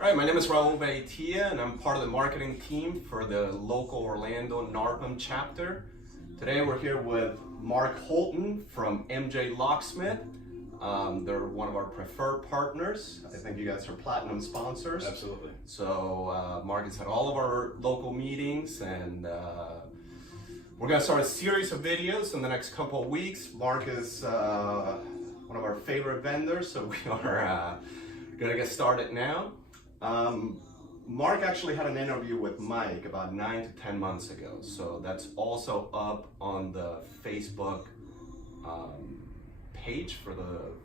All right, my name is Raul Veitia, and I'm part of the marketing team for the local Orlando NARPM chapter. Today we're here with Mark Holton from MJ Locksmith. They're one of our preferred partners. I think you guys are platinum sponsors. Absolutely. So Mark has had all of our local meetings, and we're going to start a series of videos in the next couple of weeks. Mark is one of our favorite vendors, so we are going to get started now. Mark actually had an interview with Mike about 9 to 10 months ago, so that's also up on the Facebook page for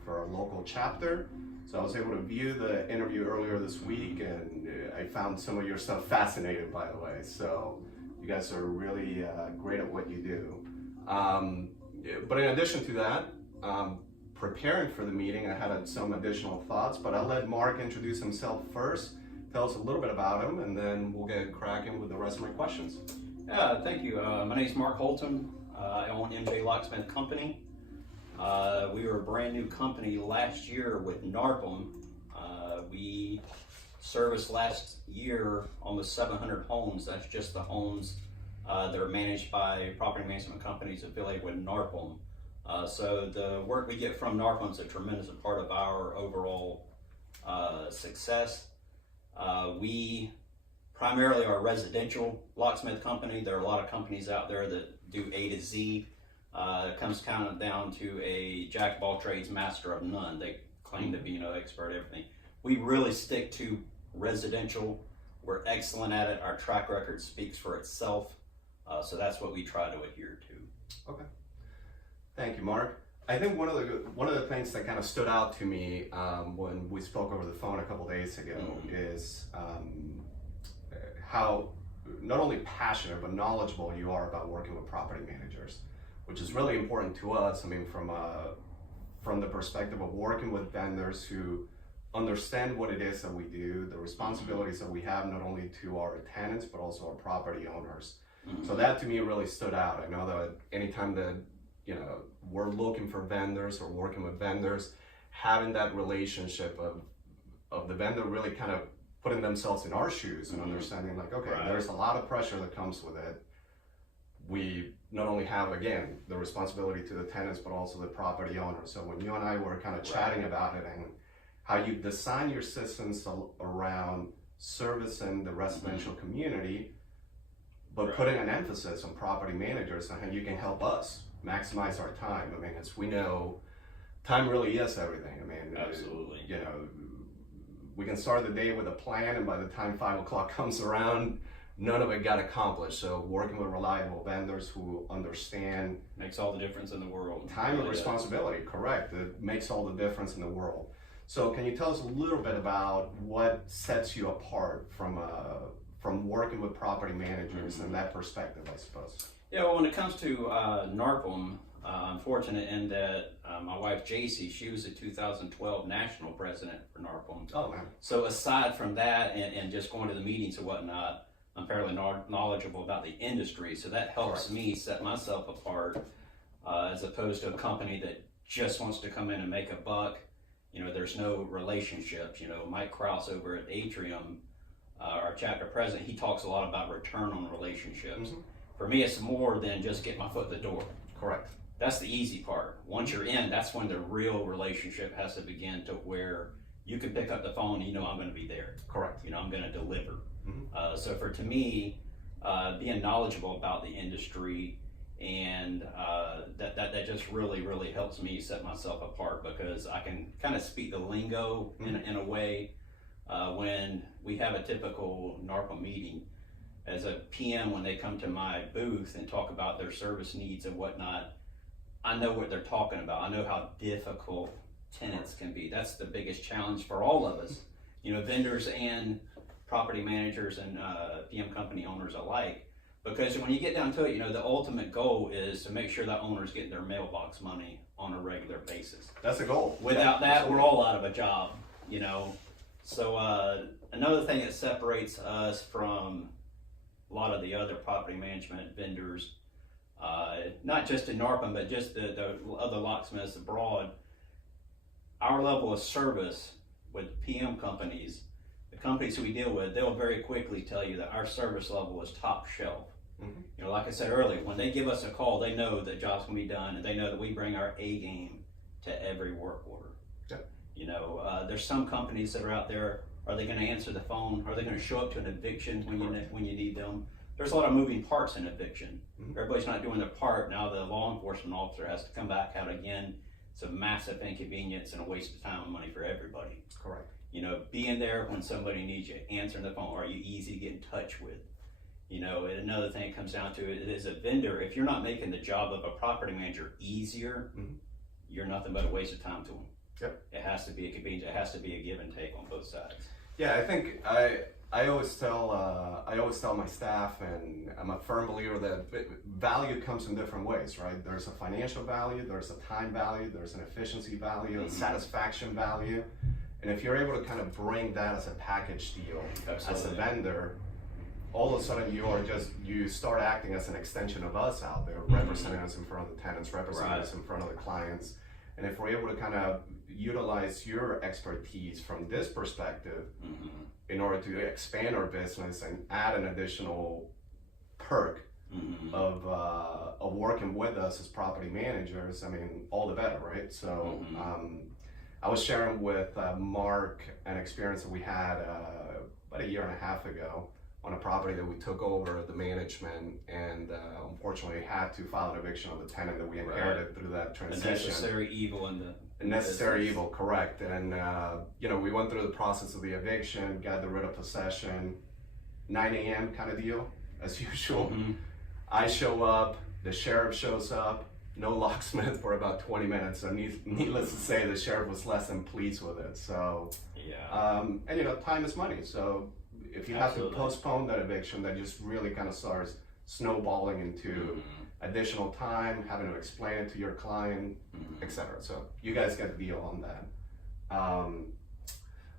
our local chapter. So I was able to view the interview earlier this week, and I found some of your stuff fascinating, by the way. So you guys are really great at what you do. But in addition to that, preparing for the meeting, I had some additional thoughts, but I'll let Mark introduce himself first, tell us a little bit about him, and then we'll get cracking with the rest of my questions. Yeah, thank you. My name is Mark Holton. I own MJ Locksmith Company. We were a brand new company last year with NARPM. We serviced last year almost 700 homes. That's just the homes that are managed by property management companies affiliated with NARPM. So the work we get from NARPM is a tremendous part of our overall success. We primarily are a residential locksmith company. There are a lot of companies out there that do A to Z. It comes kind of down to a jack of all trades, master of none. They claim to be, expert at everything. We really stick to residential. We're excellent at it. Our track record speaks for itself. So that's what we try to adhere to. Okay. Thank you, Mark. I think one of the things that kind of stood out to me when we spoke over the phone a couple days ago is how not only passionate but knowledgeable you are about working with property managers, which is really important to us. I mean, from the perspective of working with vendors who understand what it is that we do, the responsibilities that we have not only to our tenants but also our property owners. So that to me really stood out. I know that anytime that we're looking for vendors or working with vendors, having that relationship of the vendor really kind of putting themselves in our shoes and understanding like, okay, there's a lot of pressure that comes with it. We not only have, again, the responsibility to the tenants, but also the property owners. So when you and I were kind of chatting about it and how you design your systems around servicing the residential community, but putting an emphasis on property managers and how you can help us maximize our time. I mean, as we know, time really is everything. I mean, absolutely. We can start the day with a plan, and by the time 5 o'clock comes around, none of it got accomplished. So working with reliable vendors who understand makes all the difference in the world. Time and responsibility, correct. It makes all the difference in the world. So can you tell us a little bit about what sets you apart from working with property managers and that perspective, I suppose? Yeah, well, when it comes to NARPM, I'm fortunate in that my wife, JC, she was the 2012 national president for NARPM. Oh, man. So aside from that and just going to the meetings and whatnot, I'm fairly knowledgeable about the industry. So that helps me set myself apart as opposed to a company that just wants to come in and make a buck. There's no relationships. Mike Krause over at Atrium, our chapter president, he talks a lot about return on relationships. For me, it's more than just get my foot in the door. Correct. That's the easy part. Once you're in, that's when the real relationship has to begin, to where you can pick up the phone and I'm going to be there. Correct. I'm going to deliver. So to me, being knowledgeable about the industry and that just really helps me set myself apart, because I can kind of speak the lingo in a way when we have a typical NARPM meeting. As a PM, when they come to my booth and talk about their service needs and whatnot, I know what they're talking about. I know how difficult tenants can be. That's the biggest challenge for all of us, vendors and property managers and PM company owners alike. Because when you get down to it, the ultimate goal is to make sure that owners get their mailbox money on a regular basis. That's the goal. Without that, we're all out of a job, So another thing that separates us from a lot of the other property management vendors, not just in NARPM, but just the other locksmiths abroad, our level of service with PM companies the companies we deal with, they'll very quickly tell you that our service level is top shelf. You know, like I said earlier, when they give us a call, they know that jobs can be done, and they know that we bring our A game to every work order. Yep. You know, there's some companies that are out there. Are they going to answer the phone? Are they going to show up to an eviction when you need them? There's a lot of moving parts in eviction. Everybody's not doing their part. Now the law enforcement officer has to come back out again. It's a massive inconvenience and a waste of time and money for everybody. Correct. You know, being there when somebody needs you, answering the phone, are you easy to get in touch with? You know, and another thing it comes down to it is a vendor, if you're not making the job of a property manager easier, you're nothing but a waste of time to them. Yep. It has to be a convenience, it has to be a give and take on both sides. Yeah, I think I always tell my staff, and I'm a firm believer that value comes in different ways, right? There's a financial value, there's a time value, there's an efficiency value, a satisfaction value, and if you're able to kind of bring that as a package deal, as a vendor, all of a sudden you start acting as an extension of us out there, representing us in front of the tenants, representing us in front of the clients. And if we're able to kind of utilize your expertise from this perspective in order to expand our business and add an additional perk of working with us as property managers, I mean, all the better, right? So I was sharing with Mark an experience that we had about a year and a half ago on a property that we took over the management, and unfortunately had to file an eviction on the tenant that we inherited through that transition. A necessary evil in the necessary evil, correct. And you know, we went through the process of the eviction, got the writ of possession, 9 a.m. kind of deal, as usual. I show up, the sheriff shows up, no locksmith for about 20 minutes. So needless to say, the sheriff was less than pleased with it. So, and you know, time is money. So if you have to postpone that eviction, that just really kind of starts snowballing into additional time, having to explain it to your client, etc. So you guys get the deal on that.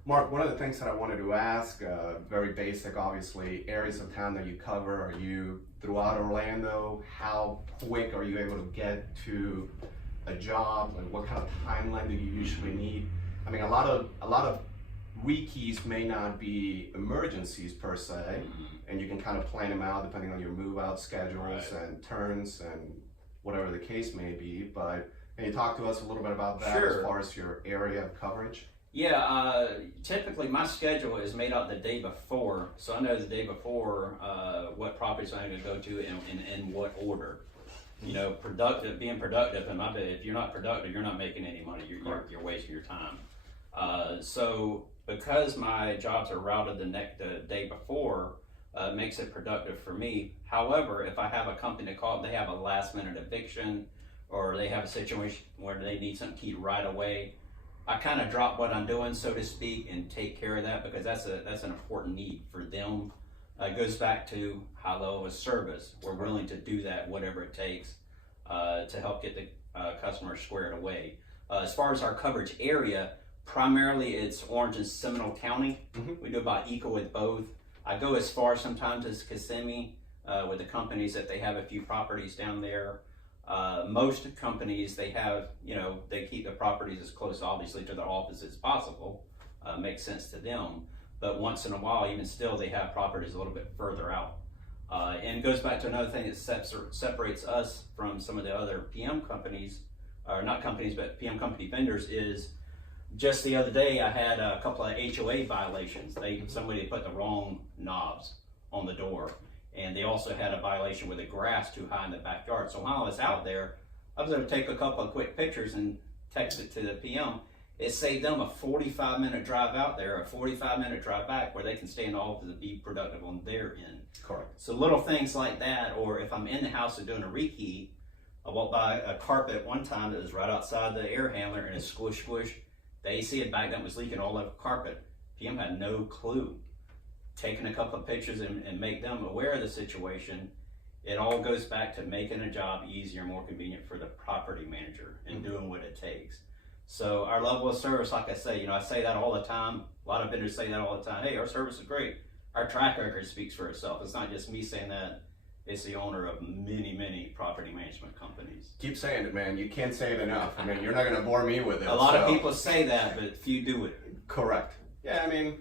Mark, one of the things that I wanted to ask, very basic, obviously, areas of town that you cover. Are you throughout Orlando? How quick are you able to get to a job? Like, what kind of timeline do you usually need? I mean, a lot of rekeys may not be emergencies per se, and you can kind of plan them out depending on your move out schedules and turns and whatever the case may be. But can you talk to us a little bit about that as far as your area of coverage? Yeah, typically my schedule is made out the day before, so I know the day before what properties I'm going to go to and in what order. You know, being productive, and if you're not productive, you're not making any money. You're wasting your time. So because my jobs are routed the day before, makes it productive for me. However, if I have a company call, they have a last minute eviction, or they have a situation where they need something keyed right away, I kind of drop what I'm doing, so to speak, and take care of that, because that's an important need for them. It goes back to high level of service. We're willing to do that, whatever it takes, to help get the customer squared away. As far as our coverage area, primarily it's Orange and Seminole County. We do about equal with both. I go as far sometimes as Kissimmee with the companies that they have a few properties down there. Most companies, they have, you know, they keep the properties as close, obviously, to their office as possible. Makes sense to them. But once in a while, even still, they have properties a little bit further out. And it goes back to another thing that separates us from some of the other PM companies, or not companies, but PM company vendors, is just the other day I had a couple of HOA violations. Somebody put the wrong knobs on the door. And they also had a violation with the grass too high in the backyard. So while I was out there, I was able to take a couple of quick pictures and text it to the PM. It saved them a 45-minute drive out there, a 45-minute drive back, where they can stay in the office and be productive on their end. Correct. So little things like that, or if I'm in the house and doing a rekey, I walked by a carpet one time that was right outside the air handler, and it squish. The AC had backed up, was leaking all over the carpet. PM had no clue. Taking a couple of pictures and make them aware of the situation, it all goes back to making a job easier, more convenient for the property manager and doing what it takes. So our level of service, like I say, you know, I say that all the time. A lot of vendors say that all the time. Hey, our service is great. Our track record speaks for itself. It's not just me saying that. It's the owner of many property management companies. Keep saying it, man. You can't say it enough. I mean, you're not going to bore me with it. A lot of people say that, but few do it. Correct. Yeah, I mean,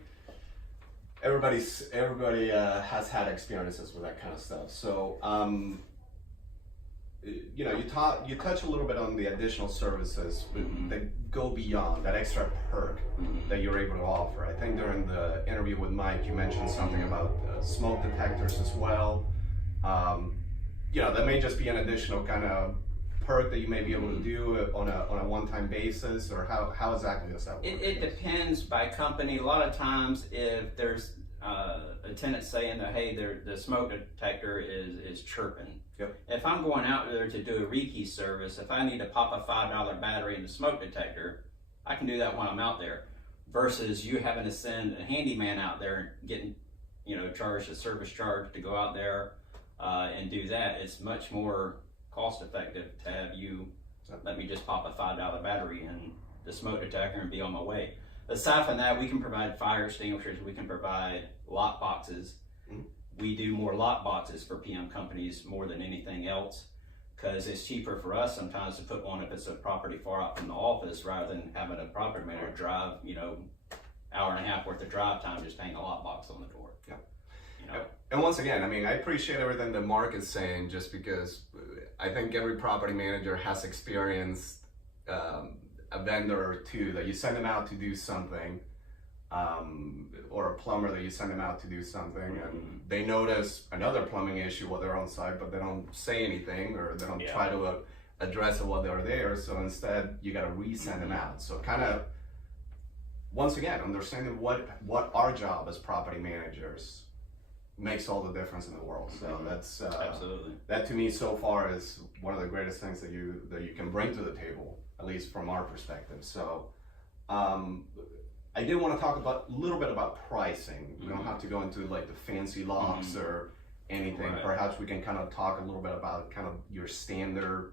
everybody has had experiences with that kind of stuff. So you know, you touch a little bit on the additional services that go beyond that extra perk that you're able to offer. I think during the interview with Mike, you mentioned something about smoke detectors as well. You know, that may just be an additional kind of perk that you may be able to do on a one-time basis, or how exactly does that work? It depends by company. A lot of times, if there's a tenant saying that, hey, the smoke detector is chirping. Yep. If I'm going out there to do a rekey service, if I need to pop a $5 battery in the smoke detector, I can do that when I'm out there. Versus you having to send a handyman out there and getting, you know, charged a service charge to go out there and do that. It's much more cost effective to have you let me just pop a $5 battery in the smoke detector and be on my way. Aside from that, we can provide fire extinguishers, we can provide lock boxes. We do more lock boxes for PM companies more than anything else, because it's cheaper for us sometimes to put one if it's a property far out from the office, rather than having a property manager drive, you know, hour and a half worth of drive time just hang a lock box on the door. Yeah. You know? And once again, I mean, I appreciate everything that Mark is saying, just because I think every property manager has experienced a vendor or two that you send them out to do something, or a plumber that you send them out to do something, and they notice another plumbing issue while they're on site, but they don't say anything, or they don't try to address it while they're there. So instead, you got to resend them out. So kind of, once again, understanding what our job as property managers makes all the difference in the world. So that's absolutely, that to me so far is one of the greatest things that you can bring to the table, at least from our perspective. So I did want to talk a little bit about pricing. You don't have to go into like the fancy locks or anything. Right. Perhaps we can kind of talk a little bit about kind of your standard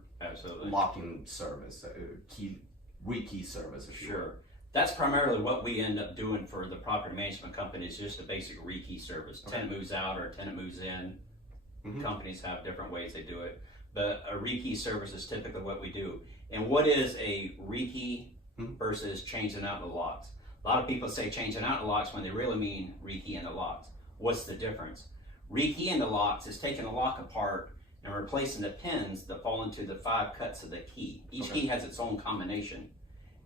locking service, rekey service, if you will. That's primarily what we end up doing for the property management companies, just a basic rekey service. Tenant moves out or tenant moves in. Companies have different ways they do it, but a rekey service is typically what we do. And what is a rekey versus changing out the locks? A lot of people say changing out the locks when they really mean rekeying the locks. What's the difference? Rekeying the locks is taking the lock apart and replacing the pins that fall into the 5 cuts of the key. Each key has its own combination.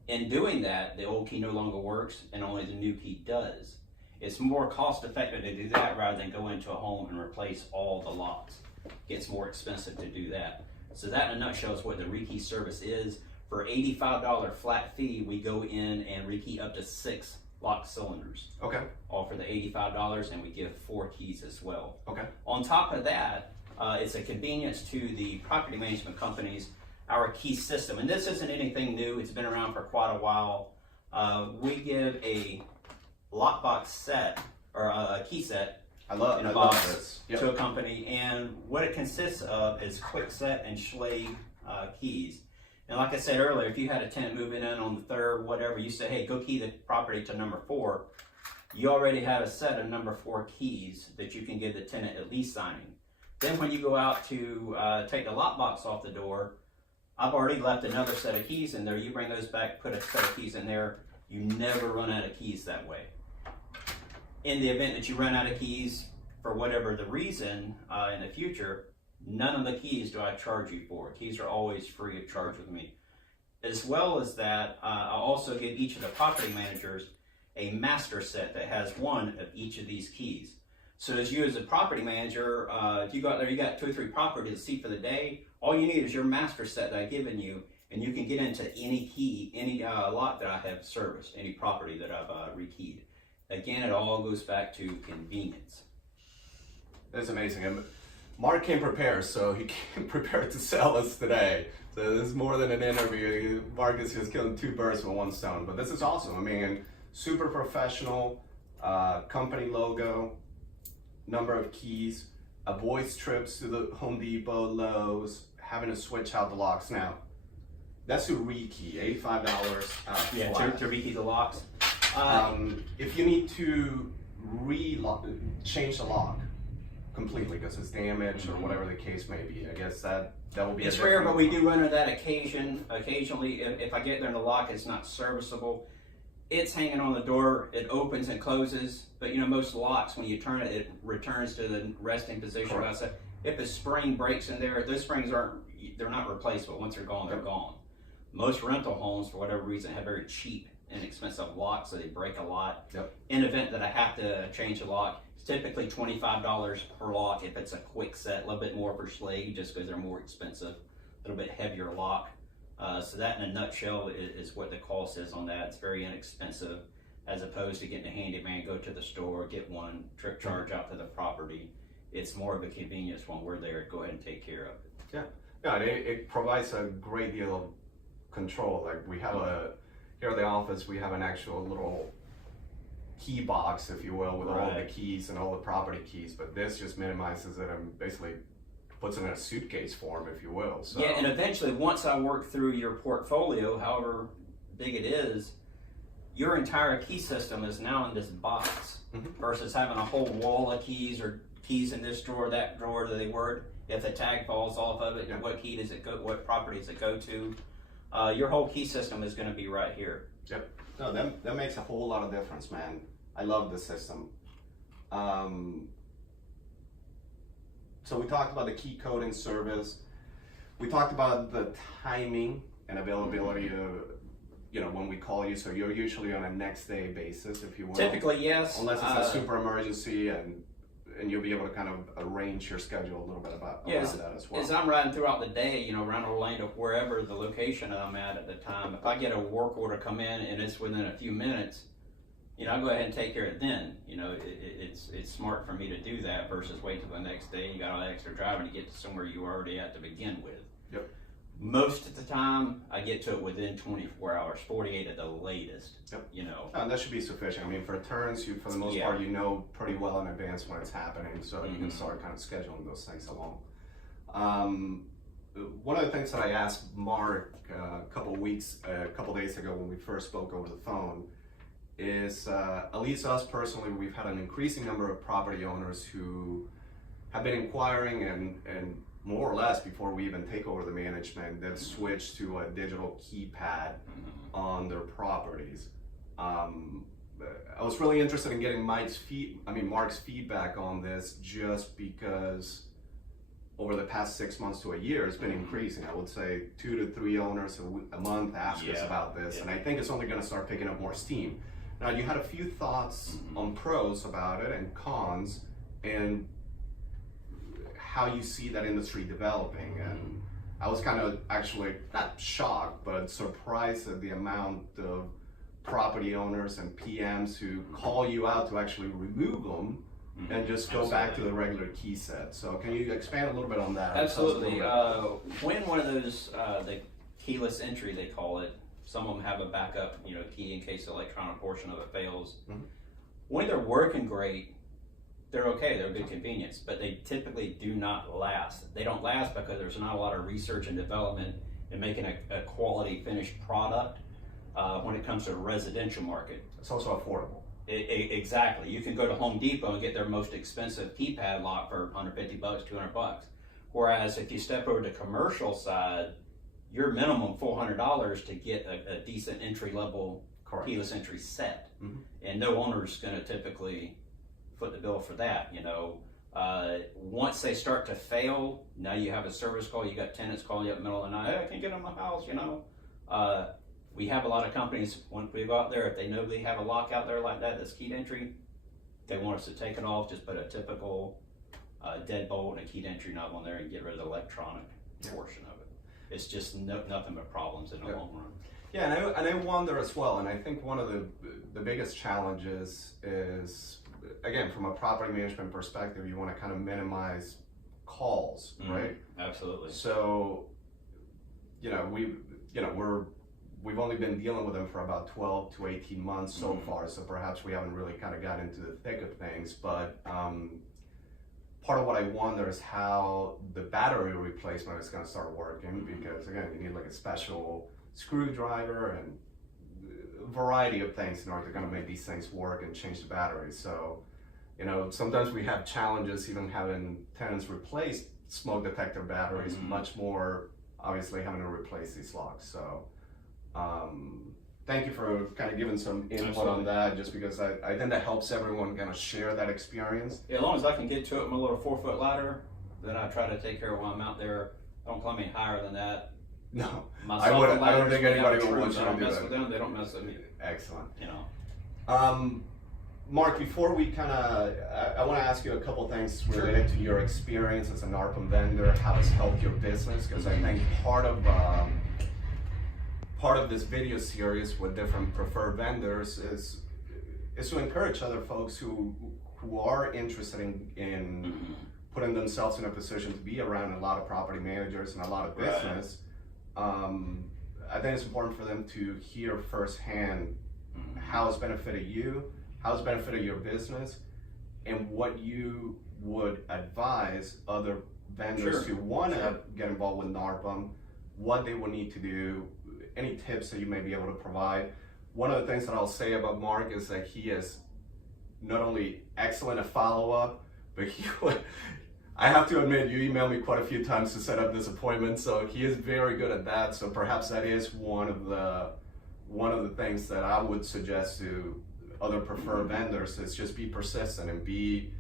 In doing that, the old key no longer works and only the new key does. It's more cost effective to do that rather than go into a home and replace all the locks. It gets more expensive to do that. So that in a nutshell is what the rekey service is. For $85 flat fee, we go in and rekey up to 6 lock cylinders. All for the $85, and we give 4 keys as well. On top of that, it's a convenience to the property management companies, our key system. And this isn't anything new, it's been around for quite a while. We give a lockbox set, or a key set, in a box to a company, and what it consists of is quick set and Schlage keys. And like I said earlier, if you had a tenant moving in on the 3rd, whatever, you say, hey, go key the property to number 4, you already have a set of number 4 keys that you can give the tenant at lease signing. Then when you go out to take the lockbox off the door, I've already left another set of keys in there. You bring those back, put a set of keys in there. You never run out of keys that way. In the event that you run out of keys for whatever the reason in the future, none of the keys do I charge you for. Keys are always free of charge with me. As well as that, I also give each of the property managers a master set that has 1 of each of these keys. So as you as a property manager, if you go out there, you got 2 or 3 properties to see for the day, all you need is your master set that I've given you, and you can get into any key, any lot that I have serviced, any property that I've rekeyed. Again, it all goes back to convenience. That's amazing. And Mark came prepared, so he came prepared to sell us today. So this is more than an interview. Mark is just killing 2 birds with 1 stone. But this is awesome. I mean, super professional, company logo, number of keys, avoids trips to the Home Depot, Lowe's, having to switch out the locks. Now, that's a rekey, $85 flat. To rekey the locks. If you need to change the lock completely because it's damaged or whatever the case may be, I guess that will be. It's rare, but we do run into that occasionally. If I get there and the lock is not serviceable, it's hanging on the door, it opens and closes, but you know, most locks, when you turn it, it returns to the resting position. Correct. So if a spring breaks in there, those springs they're not replaceable. Once they're gone, they're gone. Most rental homes, for whatever reason, have very cheap, inexpensive locks, so they break a lot. Yep. In the event that I have to change a lock, it's typically $25 per lock if it's a quick set, a little bit more for Schlage, just because they're more expensive, a little bit heavier lock. So that in a nutshell is what the cost is on that. It's very inexpensive, as opposed to getting a handyman, go to the store, get one, trip charge out to the property. It's more of a convenience when we're there to go ahead and take care of it. Yeah, yeah, it provides a great deal of control. Like we have here at the office, we have an actual little key box, if you will, with all the keys and all the property keys, but this just minimizes it and basically puts it in a suitcase form, if you will. So. Yeah, and eventually, once I work through your portfolio, however big it is, your entire key system is now in this box, versus having a whole wall of keys or keys in this drawer, that drawer, that they word. If the tag falls off of it, what key does it go? What property does it go to? Your whole key system is going to be right here. Yep. No, that makes a whole lot of difference, man. I love the system. So we talked about the key coding service. We talked about the timing and availability of, you know, when we call you. So you're usually on a next day basis, if you will. Typically, yes. Unless it's a super emergency, and you'll be able to kind of arrange your schedule a little bit around that as well. As I'm riding throughout the day, you know, around Orlando, wherever the location I'm at the time, if I get a work order come in and it's within a few minutes, you know, I'll go ahead and take care of it then. You know, it's smart for me to do that versus wait till the next day. You got all that extra driving to get to somewhere you were already at to begin with. Yep. Most of the time, I get to it within 24 hours, 48 at the latest. Yep. You know. And that should be sufficient. I mean, for turns, for the most part, you know pretty well in advance when it's happening, so you can start kind of scheduling those things along. One of the things that I asked Mark a couple days ago when we first spoke over the phone is, at least us personally, we've had an increasing number of property owners who have been inquiring and more or less before we even take over the management, they've switched to a digital keypad on their properties. I was really interested in getting Mark's feedback on this, just because over the past 6 months to a year, it's been increasing. I would say 2 to 3 owners a month ask us about this, and I think it's only going to start picking up more steam. Now, you had a few thoughts on pros about it and cons, and how you see that industry developing. And I was kind of actually not shocked, but surprised at the amount of property owners and PMs who call you out to actually remove them and just go back to the regular key set. So can you expand a little bit on that? Absolutely. When one of those, the keyless entry, they call it, some of them have a backup, you know, key in case the electronic portion of it fails. When they're working great, they're okay, they're a good convenience, but they typically do not last. They don't last because there's not a lot of research and development in making a quality finished product when it comes to the residential market. It's also affordable. Exactly. You can go to Home Depot and get their most expensive keypad lock for $150, $200. Whereas if you step over to the commercial side, you're minimum $400 to get a decent entry level keyless entry set. And no owner's gonna typically foot the bill for that, you know. Once they start to fail, now you have a service call, you got tenants calling you up in the middle of the night, hey, I can't get in my house, you know. We have a lot of companies, when we go out there, if they know they have a lock out there like that that's keyed entry, they want us to take it off, just put a typical deadbolt and a keyed entry knob on there and get rid of the electronic portion of it. It's just nothing but problems in the long run. Yeah, and I wonder as well, and I think one of the biggest challenges is, again, from a property management perspective, you want to kind of minimize calls, right? Absolutely. So, you know, we've only been dealing with them for about 12 to 18 months so far, so perhaps we haven't really kind of got into the thick of things, but part of what I wonder is how the battery replacement is going to start working, because again, you need like a special screwdriver and a variety of things in order to kind of make these things work and change the battery. So, you know, sometimes we have challenges even having tenants replace smoke detector batteries, much more obviously having to replace these locks. So thank you for kind of giving some input Absolutely. on that, just because I think that helps everyone kind of share that experience. Yeah, as long as I can get to it with my little 4-foot ladder, then I try to take care of while I'm out there. I don't climb any higher than that. No, My I don't think anybody would want you I to don't do mess that. with them, they don't mess with me, Excellent. you know. Mark, before we kind of, I want to ask you a couple things related to your experience as a NARPM vendor, how it's helped your business, because I think part of this video series with different preferred vendors is to encourage other folks who are interested in putting themselves in a position to be around a lot of property managers and a lot of business. I think it's important for them to hear firsthand how it's benefited you, how it's benefited your business, and what you would advise other vendors who want to get involved with NARPM, what they would need to do, any tips that you may be able to provide. One of the things that I'll say about Mark is that he is not only excellent at follow-up, but I have to admit, you emailed me quite a few times to set up this appointment, so he is very good at that. So perhaps that is one of the things that I would suggest to other preferred vendors, is just be persistent and be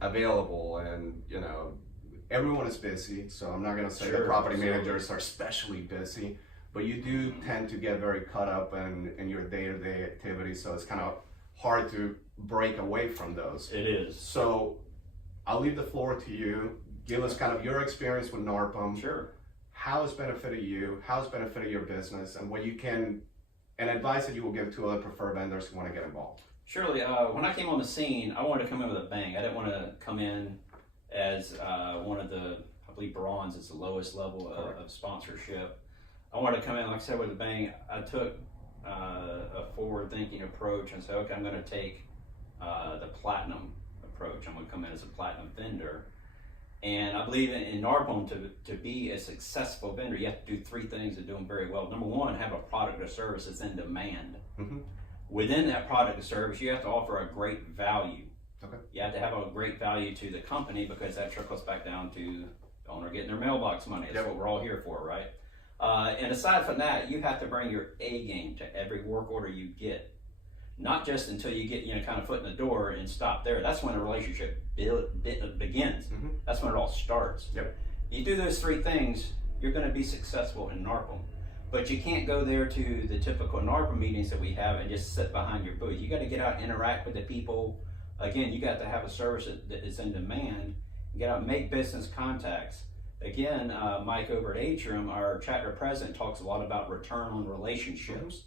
available. And you know, everyone is busy, so I'm not going to say that property managers are especially busy, but you do tend to get very caught up in your day-to-day activities, so it's kind of hard to break away from those. It is. So I'll leave the floor to you. Give us kind of your experience with NARPM. Sure. How it's benefited you, how it's benefited your business, and what you can, and advice that you will give to other preferred vendors who want to get involved. Surely, when I came on the scene, I wanted to come in with a bang. I didn't want to come in as one of the, I believe bronze is the lowest level of sponsorship. I wanted to come in, like I said, with a bang. I took a forward-thinking approach and said, okay, I'm going to take the platinum approach. I'm going to come in as a platinum vendor. And I believe in NARPM, to be a successful vendor, you have to do 3 things and do them very well. Number 1, have a product or service that's in demand. Within that product or service, you have to offer a great value. You have to have a great value to the company, because that trickles back down to the owner getting their mailbox money. That's what we're all here for, right? And aside from that, you have to bring your A game to every work order you get. Not just until you get, kind of foot in the door and stop there. That's when a relationship begins. That's when it all starts. You do those 3 things, you're going to be successful in NARPM. But you can't go there to the typical NARPM meetings that we have and just sit behind your booth. You got to get out and interact with the people. Again, you got to have a service that is in demand. You got to make business contacts. Again, Mike over at Atrium, our chapter president, talks a lot about return on relationships.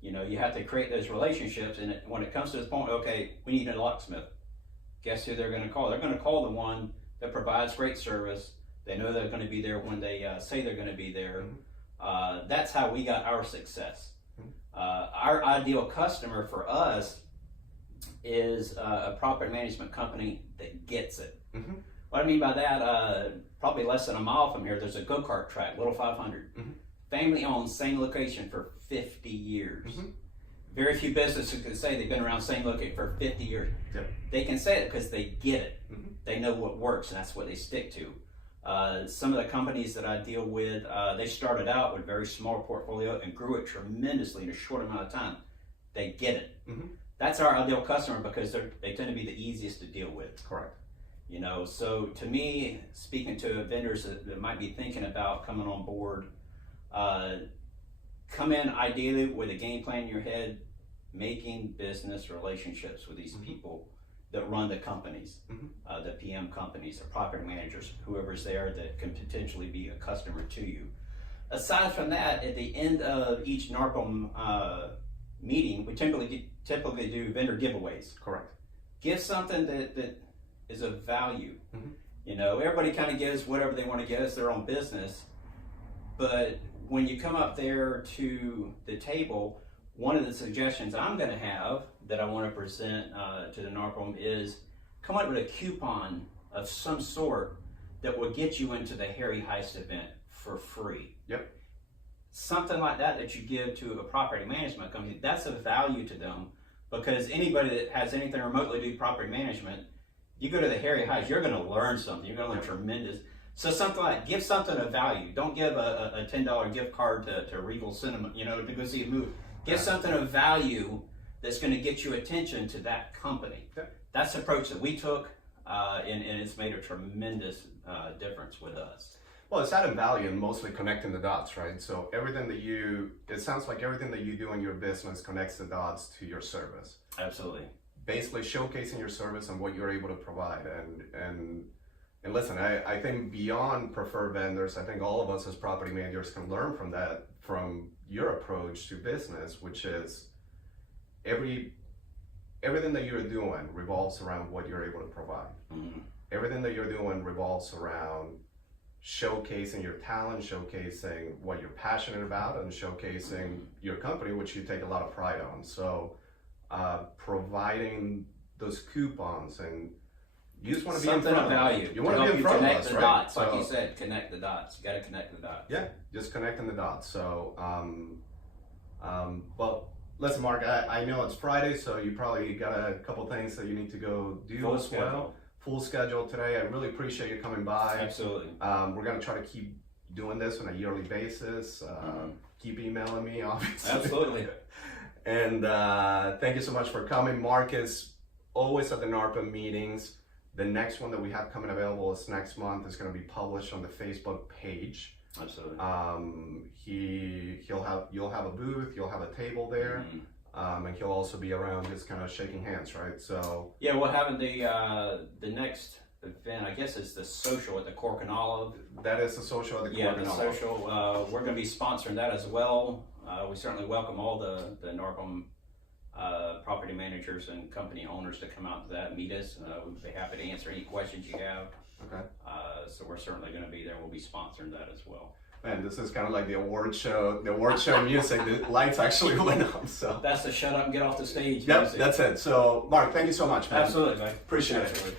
You have to create those relationships, and when it comes to this point, okay, we need a locksmith. Guess who they're going to call? They're going to call the one that provides great service. They know they're going to be there when they say they're going to be there. That's how we got our success. Our ideal customer for us is a property management company that gets it. What I mean by that, probably less than a mile from here, there's a go-kart track, Little 500. Family owned, same location for 50 years. Very few businesses can say they've been around same location for 50 years. They can say it because they get it. They know what works, and that's what they stick to. Some of the companies that I deal with, they started out with a very small portfolio and grew it tremendously in a short amount of time. They get it. That's our ideal customer, because they tend to be the easiest to deal with. Correct. So to me, speaking to vendors that might be thinking about coming on board, come in ideally with a game plan in your head, making business relationships with these people that run the companies, the PM companies, the property managers, whoever's there that can potentially be a customer to you. Aside from that, at the end of each NARPM meeting, we typically do vendor giveaways. Correct. Give something that is of value. Everybody kind of gives whatever they want to give. It's their own business. But when you come up there to the table, one of the suggestions I'm going to have that I want to present to the NARPM is come up with a coupon of some sort that will get you into the Harry Heist event for free. Something like that you give to a property management company, that's of value to them, because anybody that has anything remotely do property management, you go to the Harry Heist, you're going to learn something. You're going to learn tremendous. So something like, give something of value. Don't give a $10 gift card to Regal Cinema, to go see a movie. Get something of value that's going to get you attention to that company. Yeah. That's the approach that we took, and it's made a tremendous difference with us. Well, it's adding value and mostly connecting the dots, right? So it sounds like everything that you do in your business connects the dots to your service. Absolutely. Basically showcasing your service and what you're able to provide. And listen, I think beyond preferred vendors, I think all of us as property managers can learn from that, from your approach to business, which is everything that you're doing revolves around what you're able to provide. Mm-hmm. Everything that you're doing revolves around showcasing your talent, showcasing what you're passionate about, and showcasing your company, which you take a lot of pride on. So providing those coupons, and you just want to be in front of value. You want to be in front of us, the right? dots, So, like you said, connect the dots. You got to connect the dots. yeah, just connecting the dots. So, well, listen, Mark, I know it's Friday, so you probably got a couple things that you need to go do Full as schedule. well. Full schedule today. I really appreciate you coming by. Absolutely. We're going to try to keep doing this on a yearly basis. Keep emailing me, obviously. Absolutely. And thank you so much for coming. Mark is always at the NARPM meetings. The next one that we have coming available is next month. It's going to be published on the Facebook page. Absolutely. You'll have a booth. You'll have a table there. Mm-hmm. And he'll also be around just kind of shaking hands, right? So yeah, we're having the next event, I guess, is the social at the Cork and Olive. that is the social of the Yeah, Cork and the Olive. social. We're going to be sponsoring that as well. We certainly welcome all the NARPM property managers and company owners to come out to that, meet us. We'd be happy to answer any questions you have. Okay. So we're certainly going to be there. We'll be sponsoring that as well. Man, this is kind of like the award show music. The lights actually went up, so. That's the shut up and get off the stage Yep, music. that's it. So, Mark, thank you so much, man. Absolutely, man. Appreciate it. Absolutely.